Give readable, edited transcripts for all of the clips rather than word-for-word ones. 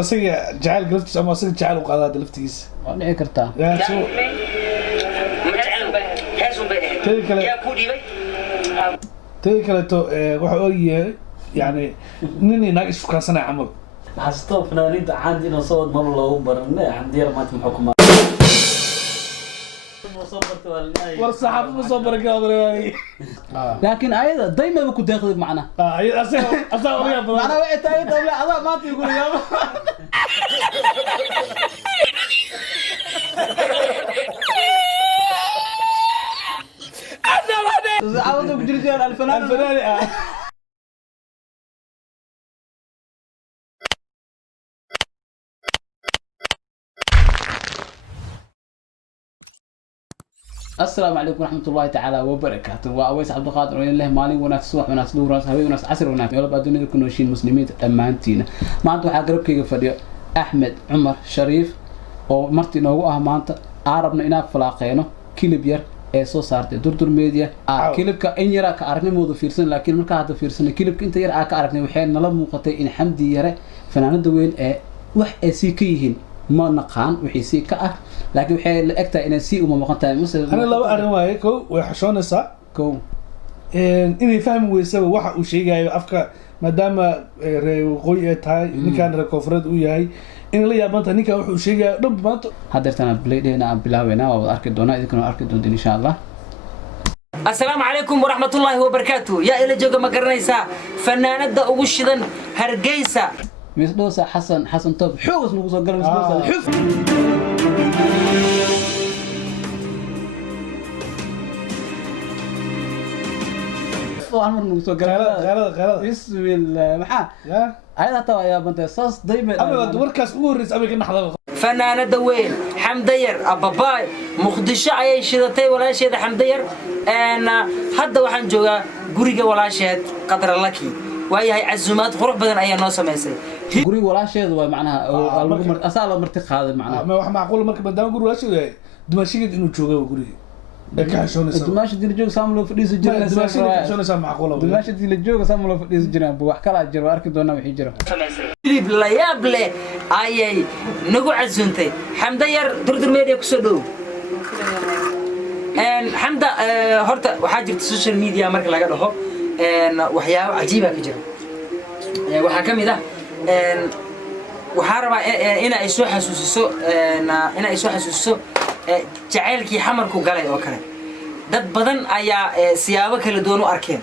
asiga jacayl galaftiis ama asiga jacayl u qaadaa galaftiisa waa dhici kartaa tedi kaleeto waxa og yahay yani nin iyo naag isfukaansanaya camal حسيتو فنانين عندنا صوت مرة لو برنا عندي ما تمحكم war saxaafad ma soo baran kara laakiin ayada dayma ku deeqday macna asaa oga badan macna way tahay dawla adaa maanta igu yaabo saxaafadu ku jirtaan alfanaan السلام عليكم ورحمة الله تعالى وبركاته وأويس عبد القادر وين الله مالي وناس صبح وناس دور وناس هوي وناس عصر وناس يلا بعد الدنيا كنا شين مسلمين أمانتينا ما عنده حاجة ربك يفدي أحمد عمر شريف ومرتي نوعه ما أنت عربنا إنا فلاقينه كيلبير سو صارت دور ميديا كيلبك إن يرى كأرقني موضوع فيرسن لكن من كهذا فيرسن كيلبك أنت يرى كأرقني وحين نلم مقطع إن حمدي يرى فنان دوين وح سيكيهن ما نقان وحيسي كأه لكن وحي الأكتر إن سي وما مقطع مثلا أنا لو أنا وايكو وحشون صح كو إني فاهم ويسوي واحد وشيء جاي أفكار ما دام رقوية تاي نكان ركوفرد وياي إن اللي يبانت نكان وشيء جاي رب بانت حضرتنا بليدنا بلاوينا وأركض دونا إذا كانوا أركض دون إن شاء الله. السلام عليكم ورحمة الله وبركاته يا إلى جوجا مقرنيسا فنانة دا أوشيدا هرجيسا مسدوسة حسن طب حوس نقص قلم مسدوسة حف وعمر نقص قلم غلط اسم المحا يا هذا توا يا بنت صاص دايما أما دوركاس ورس أبي كنا حضر فنانة دوين حمدير أباباي مخدشة أي شيء ولا شيء حمدير أنا حتى وحن جوا جوريجا ولا شيء قدر الله كي وهي عزومات خروج بدن أي ناس ميسي قري ولا شيء معناها أصلا مرتق هذا معناها ما واحد معقول مركب بدنا نقول ولا شيء دمشق إنه تشوجا وجوري كحشون يسوي دمشق دي الجوج ساملو في ديس الجيران دمشق كحشون يسوي معقول دمشق دي الجوج ساملو في ديس الجيران بوحكة لا جرو أركض دونا وحي جرو لا يابله أي نقول عزونتي حمدير دردر ميديا كسودو إن حمد هرت وحاجة السوشيال ميديا مركز لا قاله إن وحياة عجيبة كجرو وحكم إذا إن وحارب إنا يسوع حسوسو إنا يسوع حسوسو jacaylkii xamarku galay oo kale dad badan ayaa siyaabo kala duwan u arkeen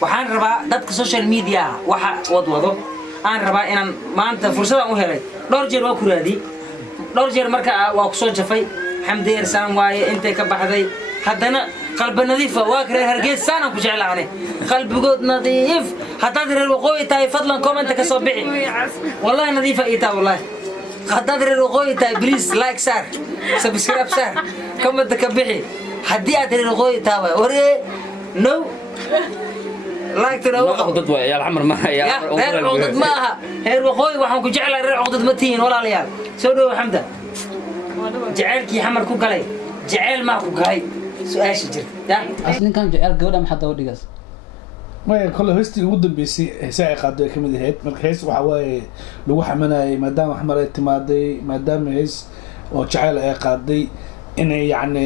waxaan rabaa dadka social media waxa wadwado aan rabaa inaan maanta fursad aan u helay dhowr jeer waa ku raadi dhowr jeer marka waa ku soo jafay xamdeer saan waaye intay ka baxday haddana qalbi nadiif waa kare hargeysa aan ku jeclaanay qalbigood nadiif haddaad reer waqooyi tahay fadlan comment ka soo bixi wallahi nadiifa ii taa wallahi haddaad reer waqooyi tahay please like sar subscribe sar comment ka bixi haddii aad reer waqooyi tahay waree no like tana عقدت يا العمر ما يا reer codad ma aha reer waqooyi waxaan ku jeclahay reer codad ma tihiin walaalayaal soo dhaw xamda jacaylkii xamar ku galay jacayl ma ku galay su'aashi jirta أصلاً كان جعل جودة محد وديجاس ما كل هستي ودن بيسي ساعة قادة كم هيت مركز وحواي لو حمنا ما دام أحمر اعتمادي ما دام هيس وجعل قادي إنه يعني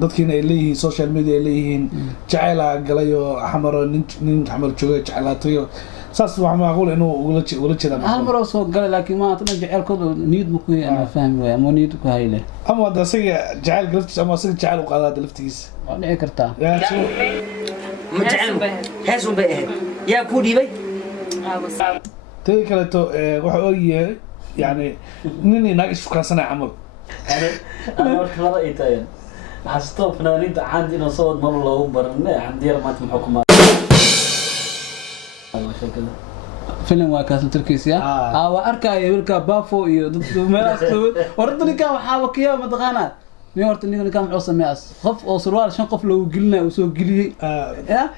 ضدكين اللي سوشيال ميديا اللي جعل قليو أحمر نين حمر شوية جعلاتيو ساس وعم أقول إنه ولا كذا هالمرة صوت قال لكن ما أتنا جعل كله نيد مكوي أنا فاهم ويا مو نيد كهايله أما ده سيء جعل قلت أما سيء جعل وقادة لفتيس ولا كرتا يا شو ma jecel heesun bay ahayd yaa ku dhiibay تي كلتو waxa oo yahay yani nin inaag isfukaansanay camal أنا مرة رأيت أيان حسيتو فنانين عندنا صوت مرة لو برنا عندي ما تمحكم فيلم واكاس تركيسيا وأركا يقولك بافو ميراس وردني كان وحاوكيا مدغانا ميورت إني كان محوس مياس خف أو سروال شن قف لو قلنا وسو قلي يا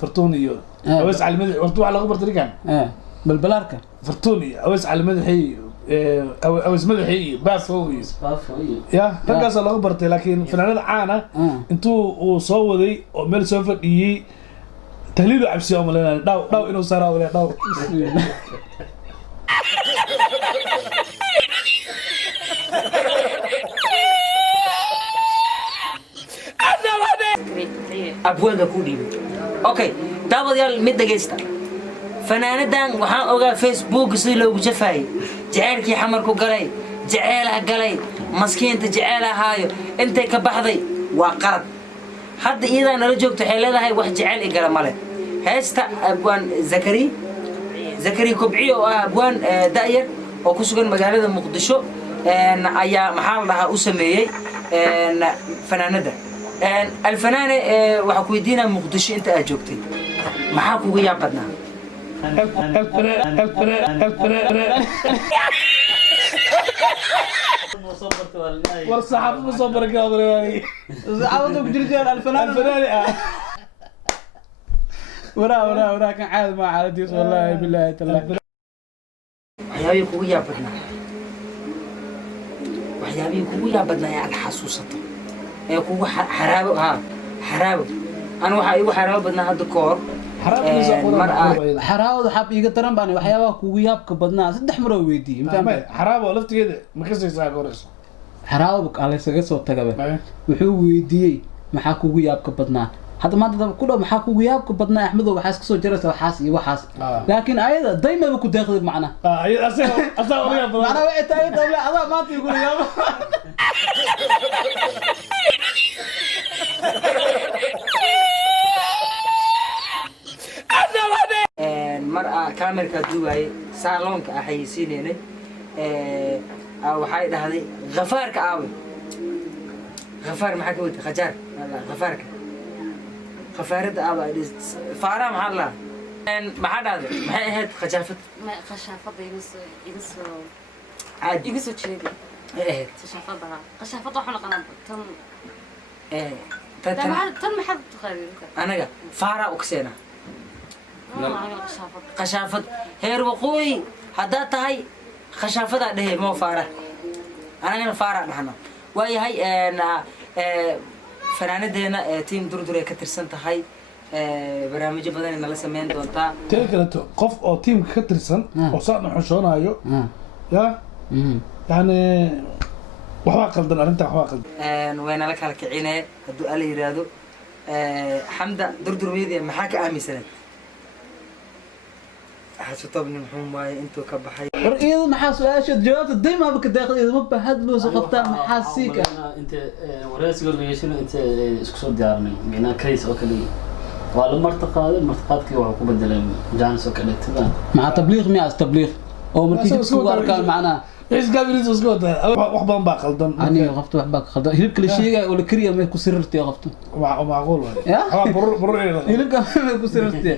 فرتوني أوس على المدح ورتو على غبر طريقان بالبلاركا فرتوني أوس على المدحي awas madaxii iyo baafo iyo baafo iyo ya raggaasa lagu bartay laakiin fanaanada caana intuu uu soo waday oo meel soo fadhiyey tahliilu cabsiya oo maleenay dhaw inuu saaraa wala dhaw abwaanka ku dhiibay okay daawadayaal mid dhageysta fanaanadan waxaan ogaa facebook si loogu jafaayay jaceelkii xamarku galay jaceelaha galay maskiinta jaceelaha haayo intay ka baxday waa qalad hadda iyadaa nala joogto waxay leedahay wax jaceyl i gala male heesta abwaan zakari kobci oo ah abwaan da'yar oo ku sugan magaalada muqdisho ayaa maxaa la dhahaa u sameeyey fanaanada الفنانة وحكويدينا مقدشي انت اجوكتي محاكو ويا بدنا والصحاب مصبر كاظري عاوزك جرجال الفنان ورا كان عاد ما عاديس والله بالله تلا وحيابي ويا بدنا وحيابي ويا بدنا يا حسوسته kugu xaraabo xaraabo aan waxa igu xaraabo badnaa hadda koor xaraabo xab iga daran baan waxyaabaha kugu yaabka badnaa saddex mar oo weydiiyay ma xaraabo laftigeeda ma ka saysaa goorayso xaraabo kale isaga soo tagaba wuxuu weydiiyay maxaa kugu yaabka badnaa hadda maanta ku dhaw maxaa kugu yaabka badnaa axmedow waxaas ka soo jaraysa waxaas iyo waxaas laakiin ayada dayma ku daaqday macna ayada asaa wala yaab macna way tahay dabla adaa maanta igu yaabo mar kaamirka duubay saalonka xayisiineenay waxay dhahday ghafaarka aawe ghafaar maxaa ka wada khajaar ghafaarka ghafaarada aawe faara maxaa la maxaa dhahday maxay ahayd khajaafad khashaafada caadi igu soo jeedi ahayd khashaafada waxaan qanaan tan tan maxaad taqaaniin anaga faara ukseena khashaafad heer waqooyi haddaad tahay khashaafadaa dhehe moo faara anagana faara dhahna waayahay fanaanadeena tiim durdur ay ka tirsan tahay barnaamijyo badan nala sameyn doontaa tee kaleeto qof oo tiimka ka tirsan oo saan xushoonayo ya yani waxbaa qaldan arrintan waxbaa qaldan waynala kala kicinee hadduu ala yiraahdo xamda durdur media maxaa ka aaminsaneed حسيتني محوم واي انتو كبحي ورئيض محا سؤال جوابت دايما بك داخل اذا ما بحد لو سقطتها محاسيك انت ورئيس قال لي شنو انت اسكو سو ديارني معناها كريس او كلي waa la martaqaadkii waxa ku bedeleen jaanis oo kale tibaan مع تبليغ مياس تبليغ او مركي isku arkaan macna ايش قابل اسكو wax badan baa qaldan ani qoftu wax baa qaldan hilibka la sheegay oo la kariyo ma ku sirrtay qoftu معقول waa burur hilibka ma ku sirrtay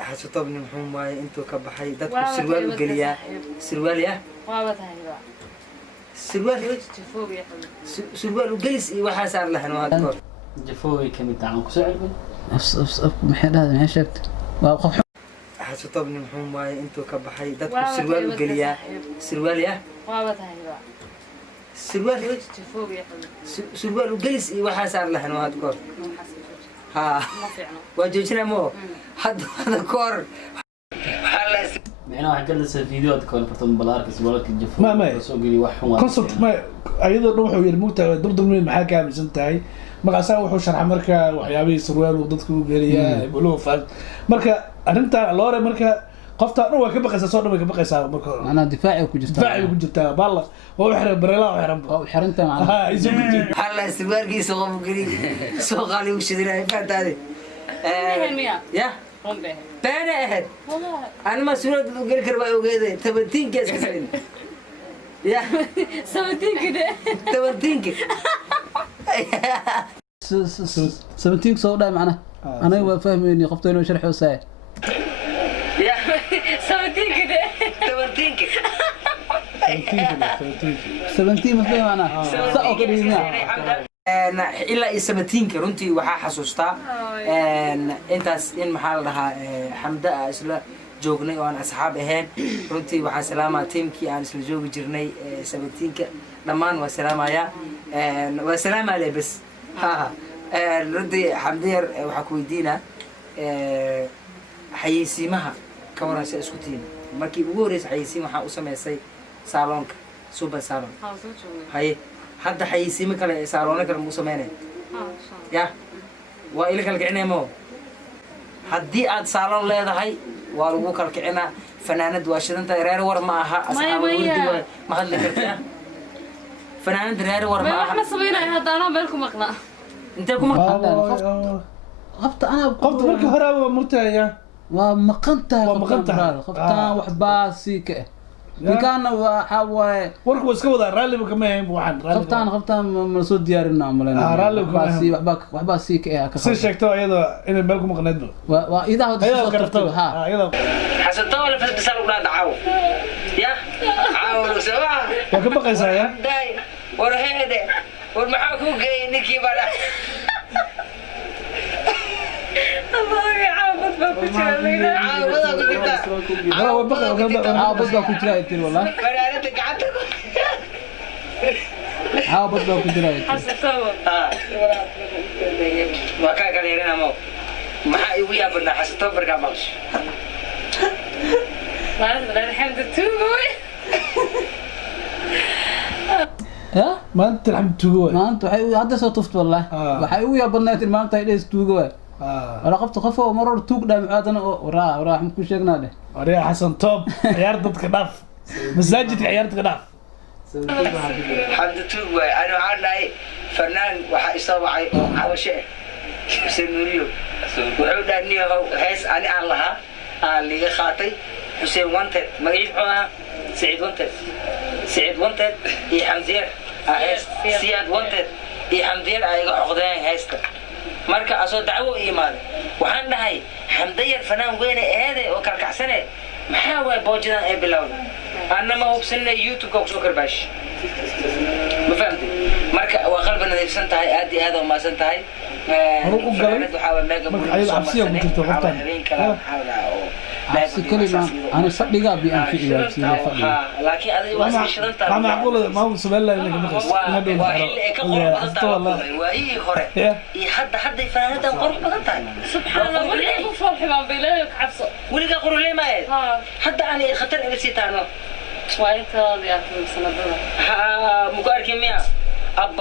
حسيتني محوم واي انتو كبحي dadku sirwaal u galiya sirwaal ya waa tahay sirwaal u galis iyo waxa saar lahayn waa hada jafooy kamid tahan ku socod af maxay dhahdeen maxay sheegtay waa qof حسيتني محوم واي انتو كبحي dadku sirwaal u galiya sirwaal ya waa tahay sirwaal u galis iyo waxa saar lahayn waa hada ها وجوجنا مو حد كور معناها waxa galasa video كون فرتم بلارك سوالك جفو ما soo gali wax xun concept ma ayadoo dhan wuxuu yiri mugta durdurmeen maxaa ka aaminsan tahay magaca wuxuu sharxay marka waxyaabihii surwaal uu dadku u geliyaa buluug fal marka arinta loore marka qofta dhan waa ka baqaysaa soo dhan way ka baqaysaa marka ana difaaci ku jirtaa difaaci ku jirtaa balla oo xira barela oo xiran oo xiranta macna ha isu gudin halla surwaalkiisa qof geli soo qaali u shidiray faataade يا بنا أهد أنا ما سورة تقول كربا وكذا تبتين كيس كسرين يا سبتين كده تبتين كي 17 soo dhaay macna anaga waa fahmayni qofta inuu sharxo saay يا سبتين كده تبتين كي 17 ma fahmana saa oo kale ilaa iyo 17 runtii waxaa xasuustaa intaas in maxaa la dhahaa xamda isla joognay oo aan asxaab ahayn runtii waxaan salaamaa tiimkii aan isla joogi jirnay 17 dhammaan waa salaamayaa waa salaamaa le bas runtii xamdiyar waxaa ku weydiinaa xayeysiimaha ka waran si isku tiina markii ugu horreysay xayeysiin waxaa u samaysay saaloonka super salon haye hadda xayeysiimo kale saaloono kale muu sameynaya ya waa ila kala kicinaya mo haddii aad saaloon leedahay waa lagu kala kicinaa fanaanad waa shidanta reer war ma aha asxaab wardi waa ma hadli kartaa fanaanad reer war ma aha waxna sameynaya haddaana meel ku maqnaa intee ku maqan qabta ana qofta markii hore waa murtaya waa maqantahay Waa maqantahay. qabtaan waxbaa sii ka ninkaana waxa waaye warku waa iska wadaa raalliba kama ahayn bu waxaan qabtaan ma soo diyaarinaa malayna raalli kuma ahayn. waxbaa sii ka ka si sheegto ayada inay meel ku maqneedba waa idaha ayada karabto ha ayada xasanto wala bisal ugu dhacaw ya caaw sabaa waa ka baqaysaa ya day war heede war maxaa ku geeyay ninkii bada caawada ku jirta waa baqay bas baa ku jira tir wallahi fanaanada gacanta bas baa ku jira tir waa kaa kala yarina mo maxaa igu yaabadnaa xasanto barkaa maqsho ya maanta alxamdu tuugo waay maanta waxay hadda soo tuft wallahi waxay ugu yaabadnayd maanta ay dhees tuugo waay wala qabta qof oo marar tuug dhaa maxaadana oo waraa waxaan ku sheegnaa dheh waryaa xasan toob ciyaar dadka dhaaf masaajidka ciyaarta dhaaf xamdi tuug waay ani waxaan dhahay fanaan waxaa isoo wacay oo cabashe ah xuseen nuuriyo wuxuu dhaha niyahow hees ani aan lahaa aan liiga qaatay xuseen wanted magaciis muxuu ahaa سعيد وانتد سعيد وانتد iyo xamdiyeer hees siyaad wanted iyo xamdiyeer ay iga xoqdeen heesta marka asoo dacwo u yimaaday waxaan dhahay xamdiyeer fanaan weyne eeday oo kalkacsane maxaa waay boojidan ay bilowday annama hubsanay youtube-ka kusoo karbaash ma fahamtay marka waa qalbi nadiifsan tahay aad iyo aad u maasan tahay waxaa waa meega عكس كلمة أنا فديها بأنفي لكن هذا واسع شدنت ما معقول ما هو سبب الله إنك مخص وهي خرق حد فهذا قرب بدنتها سبحان الله ولي فرح ما بيلاقي عفص ولي قرر لي ما حتى أنا خطر إلى سيتانو وأنت يا أخي سنة مقارك ميا أب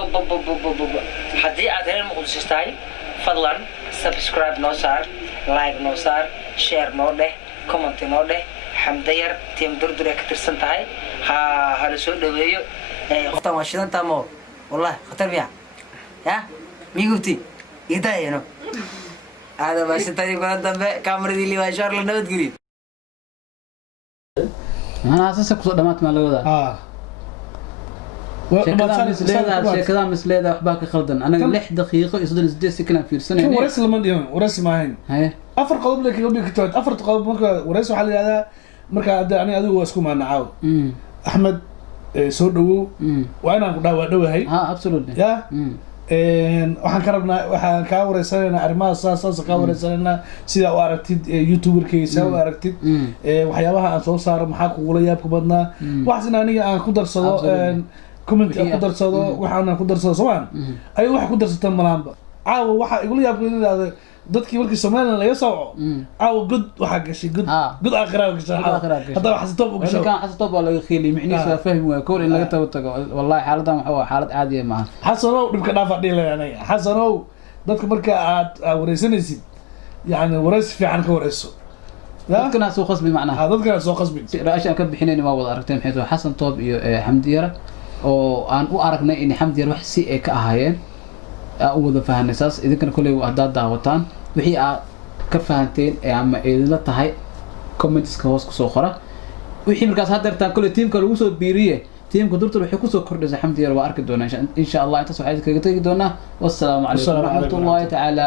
حدي أدري المقدس تاعي فضلا سبسكرايب نو صار لايك نو صار شير نو ده كومنت نو ده حمدير تيم دردر كترسن تاعي ها سو دبيو قطع ماشين تامو والله خطر ميا يا ميغوتي يداينو هذا ماشين تاعي قران دمبه كاميرا دي لي واشار لنود غري أنا أساسا كسر دمات ما لودا شكلها مسليدة وحباك خلدن أنا 6 دقيقة يصدر 6 سكنة في السنة كم ورث لما ديهم ورث معين هاي أفر قلب لك قبل كتوت أفر قلب مركا ورث وحلي هذا مركا يعني هذا هو اسكو معنا عاود أحمد سودو وأنا دوا هاي absolutely يا waxaan ka rabnaa waxaan ka wareysanaynaa arrimaha saas ka wareysanaynaa sida u aragtid youtuberkiisa u aragtid waxyaabaha aan soo saaro maxaa kugula yaabka badnaa waxaasina aniga aan ku darsado comment aan ku darsado waxaan ku darsado Soomaan ay wax ku darsataan malaanba caawa waxa igula yaabka inaad dadkii markii Soomaaliland laga soo caawa good waxa gashay good aakhira gashay hadda waxa sabab u gashay kan xasatob waa laga khiilay micnihiisa fahmi waa koor in laga tago wallahi xaaladan waxa waa xaalad caadi ah maaha xasanow dhibka dhaaf dhiilayay xasanow dadka marka aad wareysanaysid yani wareysi fiican ka wareyso dadkana soo qasbi macnaha dadkana soo qasbi raashan ka bixinayna ma wada aragteen maxay xasan toob iyo xamdiyara oo aan u aragnay in xamdiyara wax si ay ka ahaayeen u wada fahanaysaas idinkana kulay haddaad daawataan wixii aad ka fahanteen ama idinla tahay comments-ka hoos ku soo qora wixii markaas haddeertaan kulay tiimka lagu soo biiriye tiimka durtur waxay kusoo kordhisay xamdiyara waa arki doonaa insha allah intaas waxaa kaga tegi doonaa wassalaamu calaykum waraxmatullaahi tacaala